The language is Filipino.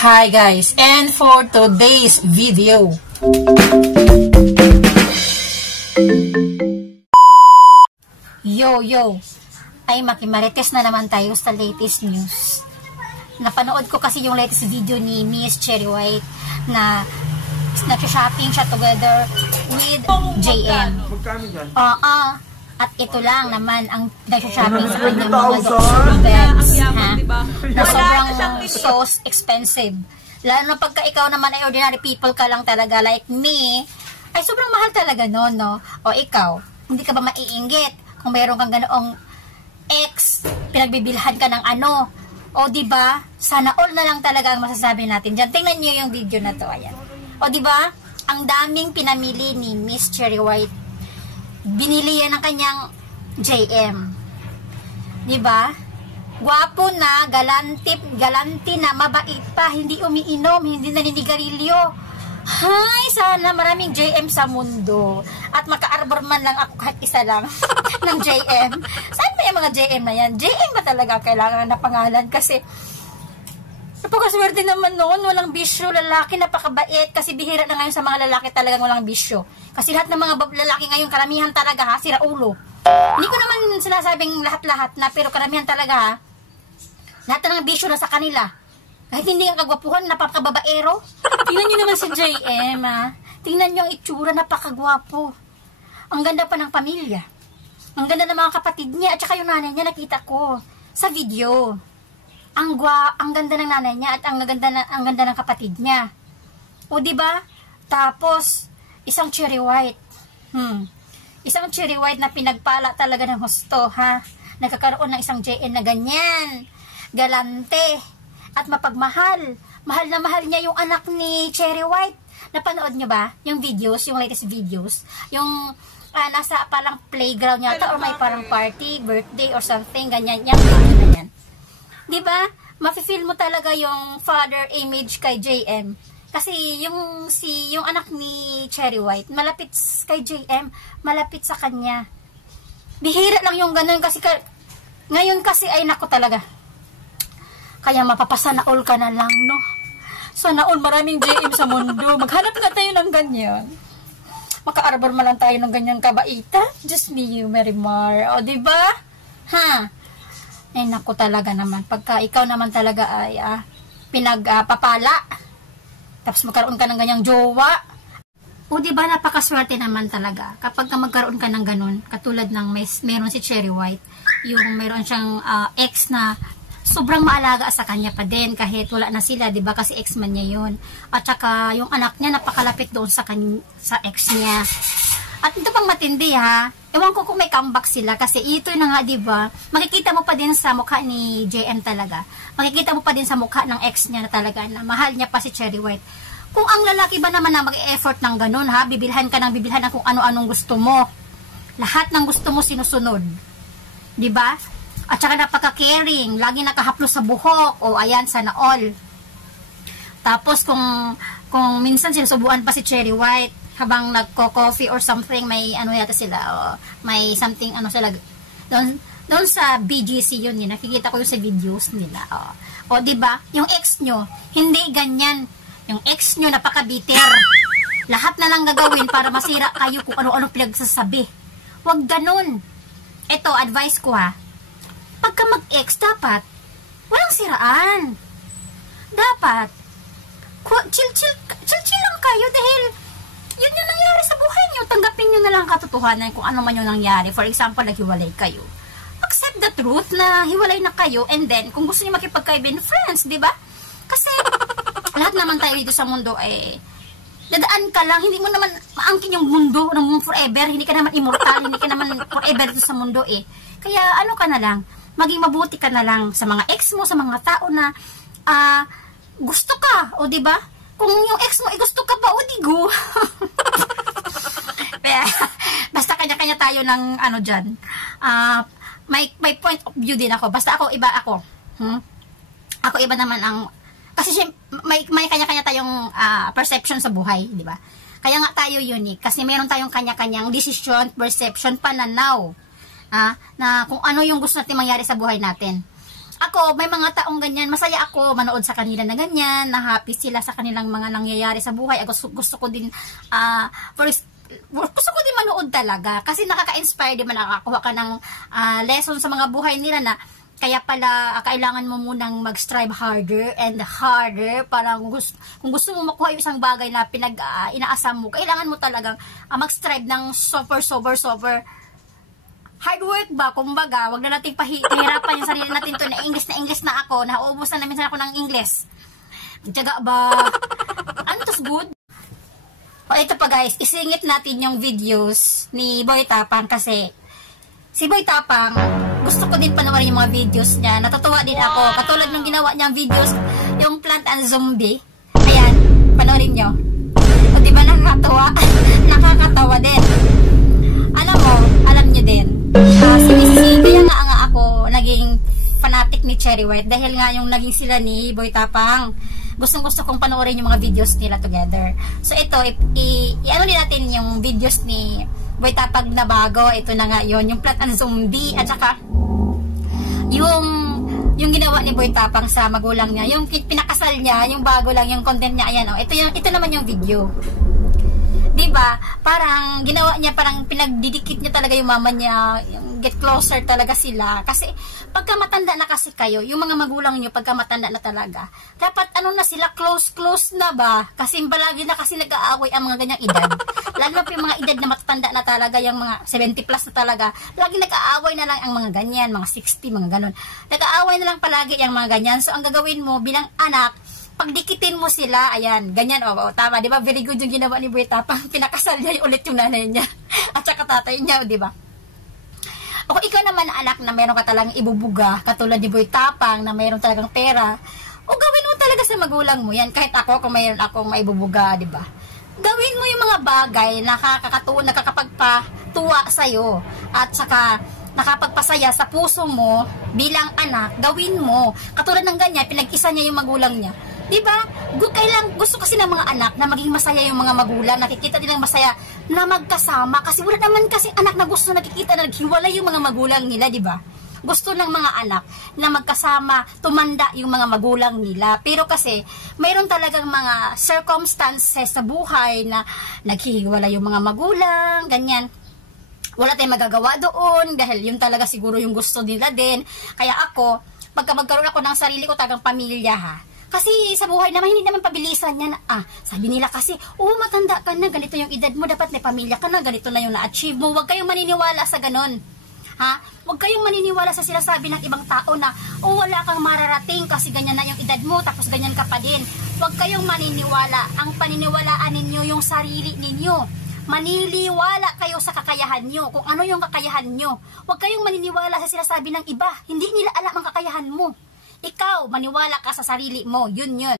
Hi guys, and for today's video, ay makimarites na naman tayo sa latest news. Napanood ko kasi yung latest video ni Miss Cherry White na nag-shopping siya together with JM. At ito lang naman ang nag-shopping sa kanyang mga bags, na sobrang so expensive. Lalo na pagka ikaw naman ay ordinary people ka lang talaga like me, ay sobrang mahal talaga no? O ikaw, hindi ka ba maiinggit kung mayroon kang ganoong ex, pinagbibilhan ka ng ano? O diba, sana all na lang talaga ang masasabi natin dyan. Tingnan nyo yung video na to, ayan. O diba, ang daming pinamili ni Miss Cherry White. Binili yan ng kanyang JM. Diba? Gwapo na, galanti na, mabait pa, hindi umiinom, hindi naninigarilyo. Hay, sana maraming JM sa mundo. At maka-arbor man lang ako kahit isa lang ng JM. Saan ba yung mga JM na yan? JM ba talaga kailangan na pangalan? Kasi napakaswerte naman noon, walang bisyo, lalaki, napakabait, kasi bihira na ngayon sa mga lalaki talagang walang bisyo. Kasi lahat ng mga lalaki ngayon, karamihan talaga ha, sira ulo. Hindi ko naman sinasabing lahat-lahat na, pero karamihan talaga ha, lahat ng bisyo na sa kanila. Kahit hindi ang kagwapuhan, napakababaero. Tingnan nyo naman si JM ha, tingnan nyo ang itsura, napakagwapo. Ang ganda pa ng pamilya. Ang ganda ng mga kapatid niya, at saka yung nanay niya nakita ko sa video. Ang ganda ng nanay niya at ang ganda ng kapatid niya. O di ba? Tapos isang Cherry White. Isang Cherry White na pinagpala talaga ng husto, ha. Nagkakaroon ng isang JN na ganyan. Galante at mapagmahal. Mahal na mahal niya yung anak ni Cherry White. Napanood niyo ba yung videos, yung latest videos? Yung nasa parang playground yata or may parang party, birthday or something ganyan. Yung video na yan. Diba? Mafe-feel mo talaga yung father image kay JM. Kasi yung anak ni Cherry White, malapit kay JM, malapit sa kanya. Bihira lang yung ganun kasi ngayon kasi ay nako talaga. Kaya mapapasana all ka na lang, no? Sana all maraming JM sa mundo. Maghanap nga tayo ng ganyan. Maka-arbor man lang tayo ng ganyan kabaita. Just me, you, Marimar. O, diba? Ha? Ay naku talaga naman, pagka ikaw naman talaga ay pinagpapala, tapos magkaroon ka ng ganyang jowa, o diba napakaswerte naman talaga kapag ka magkaroon ka ng ganun, katulad ng meron si Cherry White, yung meron siyang ex na sobrang maalaga sa kanya pa din kahit wala na sila, diba, kasi ex man niya yun, at saka yung anak niya napakalapit doon sa ex niya. At ito pang matindi ha, ewan ko kung may comeback sila kasi ito na nga diba, makikita mo pa din sa mukha ni JM talaga, makikita mo pa din sa mukha ng ex niya na talaga na mahal niya pa si Cherry White. Kung ang lalaki ba naman na mag-e-effort ng ganun ha, bibilhan ka ng bibilhan ng kung ano-anong gusto mo, lahat ng gusto mo sinusunod, diba? At saka napaka-caring, lagi nakahaplos sa buhok, o ayan, sana all. Tapos kung minsan sinusubuan pa si Cherry White, habang nagko-coffee or something, may ano yata sila, may something ano sila doon sa BGC yun, nakikita ko yung sa videos nila. O diba, yung ex nyo hindi ganyan, yung ex nyo napaka-bitter, lahat na lang gagawin para masira kayo kung ano-ano pinagsasabi. Wag ganun. Ito, advice ko ha, pagka mag-ex dapat walang siraan, dapat chill lang kayo dahil yun yung nangyari sa buhay nyo. Tanggapin nyo na lang katotohanan kung ano man yung nangyari. For example, naghiwalay kayo. Accept the truth na hiwalay na kayo, and then, kung gusto nyo makipagkaibigan, friends, diba? Kasi, lahat naman tayo dito sa mundo, dadaan ka lang, hindi mo naman maangkin yung mundo ng forever, hindi ka naman immortal, hindi ka naman forever dito sa mundo, Kaya, ano ka na lang, maging mabuti ka na lang sa mga ex mo, sa mga tao na, gusto ka, o diba? Kung yung ex mo, gusto ka pa, o digo. Basta kanya-kanya tayo ng ano dyan. May point of view din ako. Basta ako, iba ako. Ako iba naman ang, kasi may kanya-kanya tayong perception sa buhay, di ba? Kaya nga tayo unique. Kasi meron tayong kanya-kanyang decision, perception, pananaw. Na kung ano yung gusto natin mangyari sa buhay natin. Ako, may mga taong ganyan, masaya ako manood sa kanila na ganyan, na happy sila sa kanilang mga nangyayari sa buhay. Gusto ko din, gusto ko din manood talaga. Kasi nakaka-inspire, di ba, nakakakuha ka ng lesson sa mga buhay nila na kaya pala kailangan mo munang mag-strive harder and harder para kung gusto mo makuha yung isang bagay na inaasam mo, kailangan mo talagang mag-strive ng super hard work ba, kumbaga, wag na nating pahirapan yung sarili natin to na English na ako, nauubos na minsan ako ng English. Tiyaga ba? Ano tos good? O ito pa guys, isingit natin yung videos ni Boy Tapang kasi si Boy Tapang, gusto ko din panoorin yung mga videos niya. Natutuwa din ako. Katulad ng ginawa niyang videos, yung Plant and Zombie. Ayan, panoorin nyo. O diba nakakatawa? Nakakatawa din. Alam nyo din. Kaya nga ako naging fanatic ni Cherry White dahil nga yung naging sila ni Boy Tapang. Gustong-gusto kong panoorin yung mga videos nila together. So ito, i-ano din natin yung videos ni Boy Tapang na bago. Ito na nga yun, yung Plant and Zombie at saka yung ginawa ni Boy Tapang sa magulang niya, yung pinakasal niya, yung bago lang yung content niya. Ayan, oh. Ito naman yung video. Diba? Parang ginawa niya, parang pinagdidikit niya talaga yung mama niya, yung get closer talaga sila. Kasi pagka matanda na kasi kayo, yung mga magulang niyo pagka matanda na talaga, dapat ano na sila, close na ba? Kasi balagi na kasi nag-aaway ang mga ganyang edad. Lalo na yung mga edad na matatanda na talaga, yung mga 70 plus na talaga, lagi nag-aaway na lang ang mga ganyan, mga 60, mga ganon. Nag-aaway na lang palagi yung mga ganyan. So ang gagawin mo bilang anak, pagdikitin mo sila, ayan, ganyan, tama, di ba? Very good yung ginawa ni Boy Tapang, pinakasal niya ulit yung nanay niya, at saka tatay niya, di ba? O kung ikaw naman anak na mayroon ka talagang ibubuga, katulad ni Boy Tapang, na mayroon talagang pera, o gawin mo talaga sa magulang mo, yan, kahit ako, kung mayroon akong maibubuga, di ba? Gawin mo yung mga bagay na nakakapagpatuwa sa'yo, at saka nakapagpasaya sa puso mo bilang anak, gawin mo. Katulad ng ganyan, pinag-isa niya yung magulang niya. Diba? Gusto kasi ng mga anak na maging masaya yung mga magulang, nakikita nilang masaya na magkasama. Kasi wala naman kasi anak na gusto nakikita na naghiwalay yung mga magulang nila, diba? Gusto ng mga anak na magkasama, tumanda yung mga magulang nila. Pero kasi, mayroon talagang mga circumstances sa buhay na naghihiwalay yung mga magulang, ganyan. Wala tayong magagawa doon dahil yun talaga siguro yung gusto nila din. Kaya ako, pagka magkaroon ako ng sarili ko tagang pamilya ha, kasi sa buhay naman, hindi naman pabilisan yan. Sabi nila kasi, matanda ka na, ganito yung edad mo, dapat may pamilya ka na, ganito na yung na-achieve mo. Huwag kayong maniniwala sa ganon. Ha? Huwag kayong maniniwala sa sinasabi ng ibang tao na, wala kang mararating kasi ganyan na yung edad mo, tapos ganyan ka pa din. Huwag kayong maniniwala. Ang paniniwalaan ninyo yung sarili ninyo. Maniliwala kayo sa kakayahan nyo, kung ano yung kakayahan nyo. Huwag kayong maniniwala sa sinasabi ng iba. Hindi nila alam ang kakayahan mo. Ikaw, maniwala ka sa sarili mo. Yun.